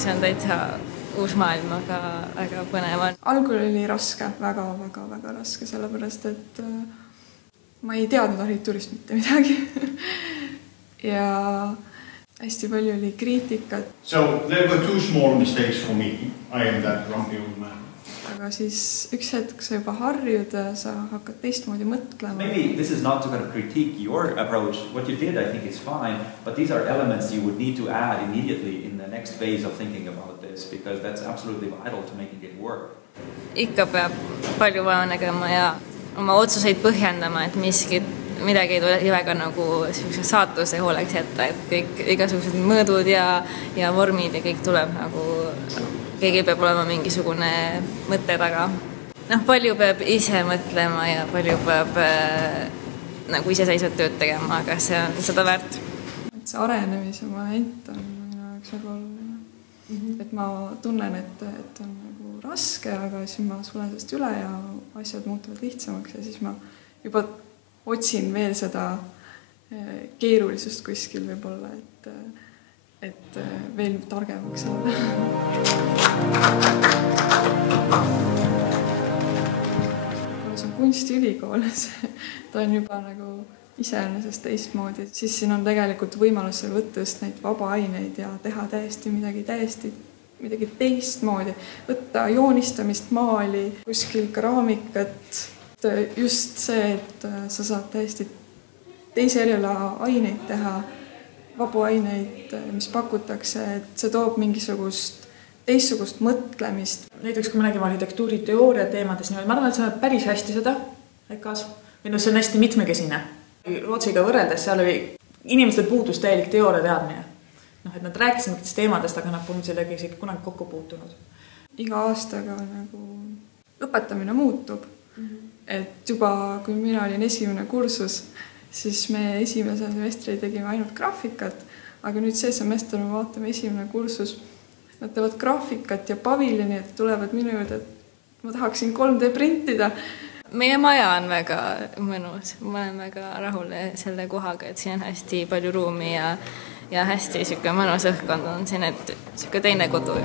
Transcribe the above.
see on täitsa uus maailm, aga põnev on. Algul oli raske, väga raske, sellepärast, et ma ei teadnud arhitektuurist mitte midagi. Ja hästi palju oli kriitikat. So there were two small mistakes for me. I am that grumpy old man. Aga siis üks hetk sa juba harjud ja sa hakkad teistmoodi mõtlema. Maybe this is not to kind of critique your approach. What you did, I think, is fine, but these are elements you would need to add immediately in the next phase of thinking about this, because that's absolutely vital to making it work. Ikka peab palju vaeva nägema ja oma otsuseid põhjendama, et midagi ei tule väga nagu saatuse hooleks jätta, et kõik igasugused mõõdud ja vormid ja kõik tuleb nagu, keegi peab olema mingisugune mõte taga. Palju peab ise mõtlema ja palju peab nagu iseseisvat tööd tegema, aga see on seda väärt. Et see arenemise moment on minu jaoks väga oluline. Et ma tunnen, et on nagu raske, aga siis ma sulen sellest üle ja asjad muutuvad lihtsamaks ja siis ma juba otsin veel seda keerulisust kuskil võib-olla, et veel targemaks olla. Kui see on kunstiülikool, ta on juba nagu iseenesest teistmoodi, siis siin on tegelikult võimalus võttast neid vaba aineid ja teha midagi teistmoodi. Võtta joonistamist, maali, kuskil keraamikat. Just see, et sa saad täiesti teise eriala aineid teha, vabu aineid, mis pakutakse, et see toob mingisugust teistsugust mõtlemist. Näiteks kui me nägime arhitektuuriteooria teemades, ma arvan, et see on päris hästi seda EKA-s. See on hästi mitmekesine. Rootsiga võrreldes seal oli inimestel puudus täielik teooria teadmine. Et nad rääkisid mingitest teemadest, aga nad polnud sellega isegi kunagi kokku puutunud. Iga aastaga nagu õpetamine muutub. Et juba kui mina olin esimene kursus, siis me esimese semestri tegime ainult graafikat, aga nüüd see semester me vaatame esimene kursus. Nad teevad graafikat ja paviljoni, et tulevad minu juurde, et ma tahaksin 3D printida. Meie maja on väga mõnus. Ma olen väga rahul selle kohaga, et siin on hästi palju ruumi ja hästi mõnus õhkkond on siin, et teine kodu.